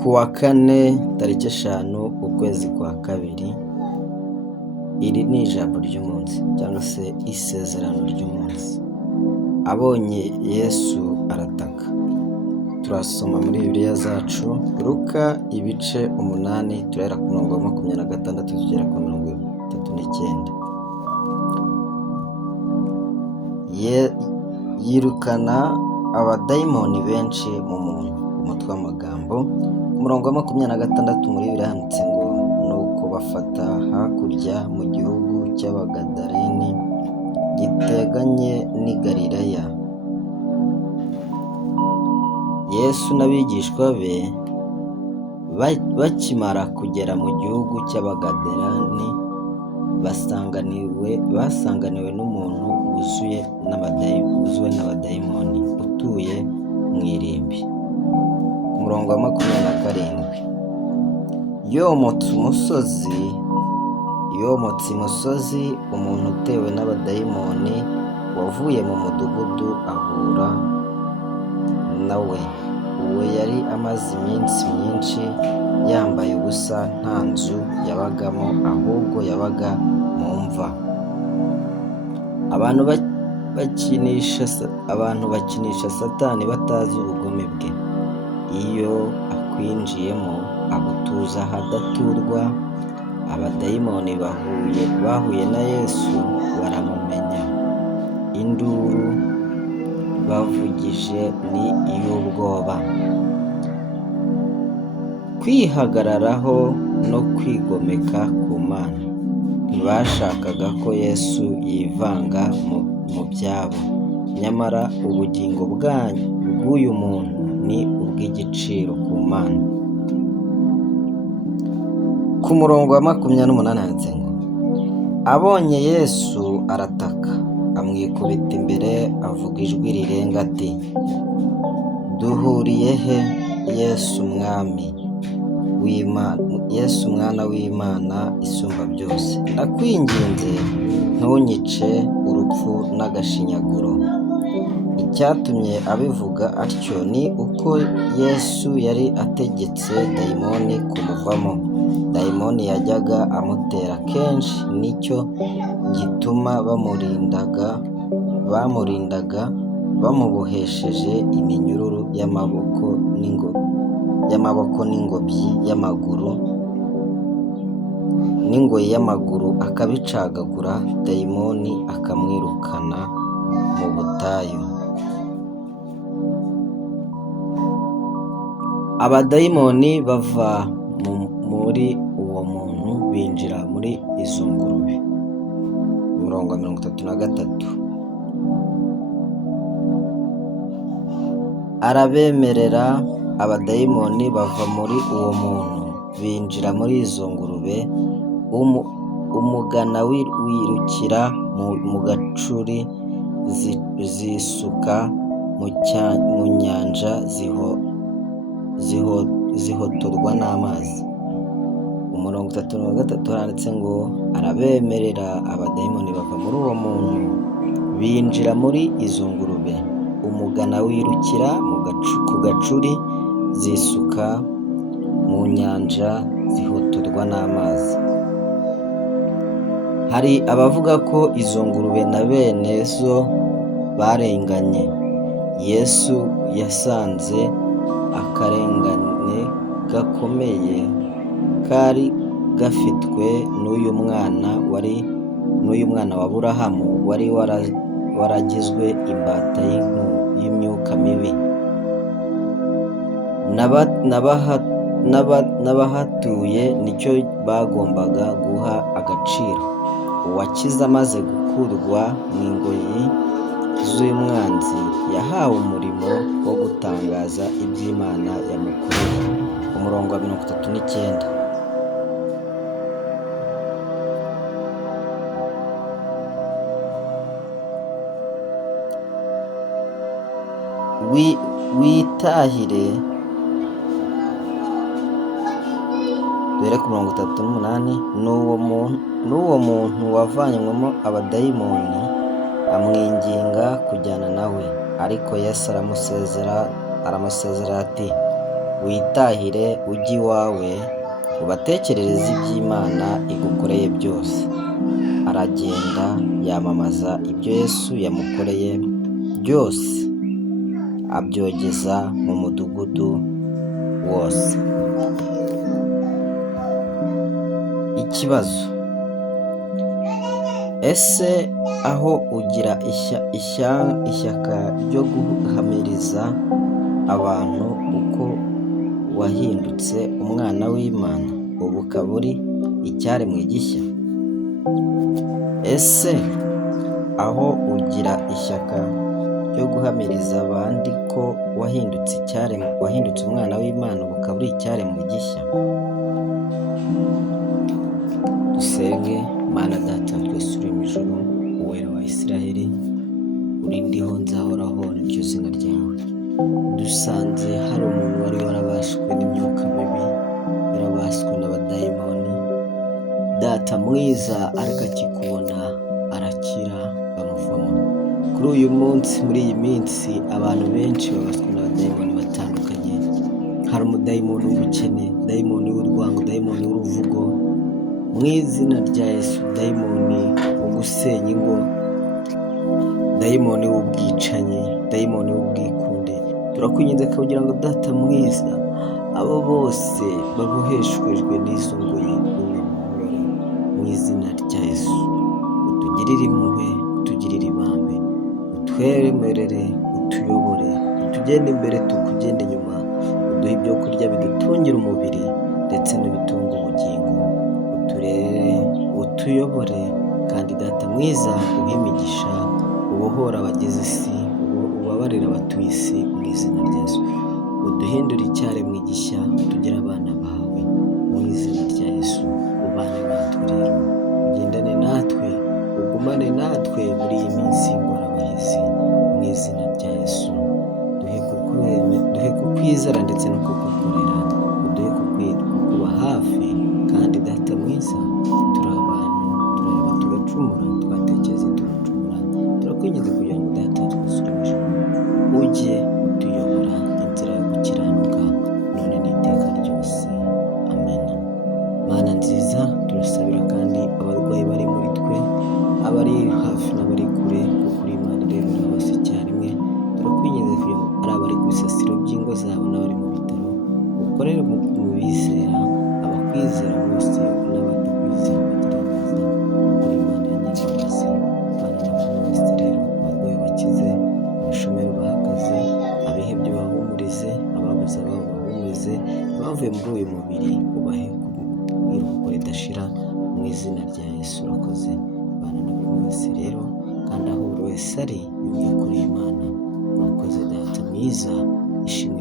Ku wa kane tariki 5 ukwezi kwa kabiri, iri ni ijambo ry'umunsi cyangwa se isezerano ry'umunsi. Abonye Yesu arataka. Turasoma muri Bibiliya zacu Luka ibice 8 turahera ku murongo wa 26 tugera ku 39. Yirukana abadayimoni benshi mu muntu. Umutwe w'amagambo umurongo wa 26 muri Bibiliya handitse ngo nuko bafata hakurya mu gihugu cy'Abagadareni giteganye n'i Galilaya. Yesu n'abigishwa be bakimara kugera mu gihugu cy'Abagadareni basanganiwe n'umuntu wuzuwe n'abadayimoni utuye mu irimbi. Umurongo wa 27, yomotse imusozi umuntu utewe n'abadayimoni wavuye mu mudugudu ahura nawe. Uwo yari amaze iminsi myinshi yambaye ubusa, nta nzu yabagamo ahubwo yabaga mu mva. Abantu bakinisha Satani batazi ubugome bwe. Iyo akwinjiyemo agutuza ahadaturwa. Abadayimoni bahuye na Yesu baramumenya. Induru bavugije ni iy'ubwoba, kwihagararaho no kwigomeka ku Mana. Ntibashakaga ko Yesu yivanga mu byabo, nyamara ubugingo bw'uyu muntu ni ubw'igiciro ku Mana. Ku murongo wa 28 handitse ngo abonye Yesu arataka, amwikubita imbere avuga ijwi rirenga ati, duhuriye he Yesu Yesu mwana w'Imana isumba byose? Ndakwinginze ntunyice urupfu n'agashinyaguro. Icyatumye abivuga atyo ni uko Yesu yari ategetse dayimoni kumuvamo. Dayimoni yajyaga amutera kenshi, nicyo gituma bamurindaga bamubohesheje iminyururu y'amaboko n'ingobyi y'amaguru akabicagagura. Dayimoni akamwirukana mu butayu. Abadayimoni bava muri uwo muntu binjira muri izo ngurube. Umurongo wa 33, arabemerera. Abadayimoni bava muri uwo muntu binjira muri izo ngurube. Umugana wirukira mu gacuri, zisuka mu nyanja zihotorwa n'amazi. Umurongo 33 handitse ngo arabemerera. Abadayimoni bava muri uwo muntu binjira muri izo ngurube. Umugana wirukira ku gacuri, zisuka mu nyanja zihotorwa n'amazi. Hari abavuga ko izo ngurube na bene zo barenganye. Yesu yasanze akarengane gakomeye kari gafitwe n'uyu mwana wa Aburahamu wari waragizwe imbata y'imyuka mibi. N'abahatuye nicyo bagombaga guha agaciro. Uwakize amaze gukurwa mu ngoyi z'umwanzi yahawe umurimo wo gutangaza iby'Imana yamukoreye. Umurongo wa 39, witahire. Dore ku murongo 38, n'uwo muntu wavanywemo abadayimoni amwinginga kujyana nawe, ariko Yesu aramusezera ati, witahire ujye iwawe, ubatekerereze iby'Imana igukoreye byose. Aragenda yamamaza ibyo Yesu yamukoreye byose, abyogeza mu mudugudu wose. Ikibazo: ese aho ugira ishyaka ryo guhamiriza abantu uko wahindutse umwana w'Imana, ubu ukaba uri icyaremwe gishya? Ese aho ugira ishyaka ryo guhamiriza abandi ko wahindutse umwana w'Imana, ubu ukaba uri icyaremwe gishya? Dusenge. Mana Data twese uri mu ijuru, Uwera wa Isiraheli, uri ndiho nzahoraho niryo zina ryawe. Dusanze hari umuntu wari warabaswe n'imyuka mibi, yarabaswe n'abadayimoni. Data mwiza, ariko akikubona arakira bamuvamo. Kuri uyu munsi, muri iyi minsi, abantu benshi babaswe n'abadayimoni batandukanye. Hari umudayimoni w'ubukene, dayimoni w'urwango, dayimoni w'uruvugo. Mu izina rya Yesu, dayimoni wo gusenya ingo, dayimoni w'ubwicanyi, dayimoni w'ubwikunde, turakwinginze kugira ngo Data mwiza, abo bose baboheshejwe n'izo ngoyi ubabure mu izina rya Yesu. Utugirire impuhwe, utugirire ibambe, utwemerere, utuyobore, utugende imbere tukugende inyuma, uduhe ibyo kurya bidutungira umubiri ndetse n'ibitunga ubugingo. Uturere, utuyobore, kandi Data mwiza uhe imigisha, ubohora abagize isi, ubabarire abatuye isi mu izina rya Yesu. Uduhindure icyaremwe gishya, tugire abana bawe mu izina rya Yesu. Ubane natwe rero, ugendane natwe, ugumane natwe muri iyi minsi y'ingorabahizi mu izina rya Yesu. Duhe kukwizera ndetse no kugukorera, uduhe kukuba hafi, kandi Data mwiza turi abantu, turareba tugacumura, twatekereza tugacumura. Turakwinginze kugira ngo Data twisubize, ujye utuyobora inzira yo gukiranuka none n'iteka ryose. Amen. Mana nziza, turasabira kandi abarwayi bari muri twe, abari hafi n'abari kure, kuko uri Imana irebera hose icyarimwe. Turakwinginze kugira ngo ari abari ku bisasiro by'ingo zabo n'abari mu bitaro, ukorere mu bizera, abakwizera bose n'abatakwizera bagira neza, kuko uri Imana y'imbabazi. Bana na buri wese rero, abarwayi bakize, abashomeri bahagaze, abihebye bahumurize, ababuze ababo bahumurize, abavuye muri uyu mubiri ubahe iruhuko ridashira mu izina rya Yesu. Urakoze. Bana na buri wese rero, kandi aho buri wese ari yumve kuri Imana. Urakoze Data mwiza, ishimwe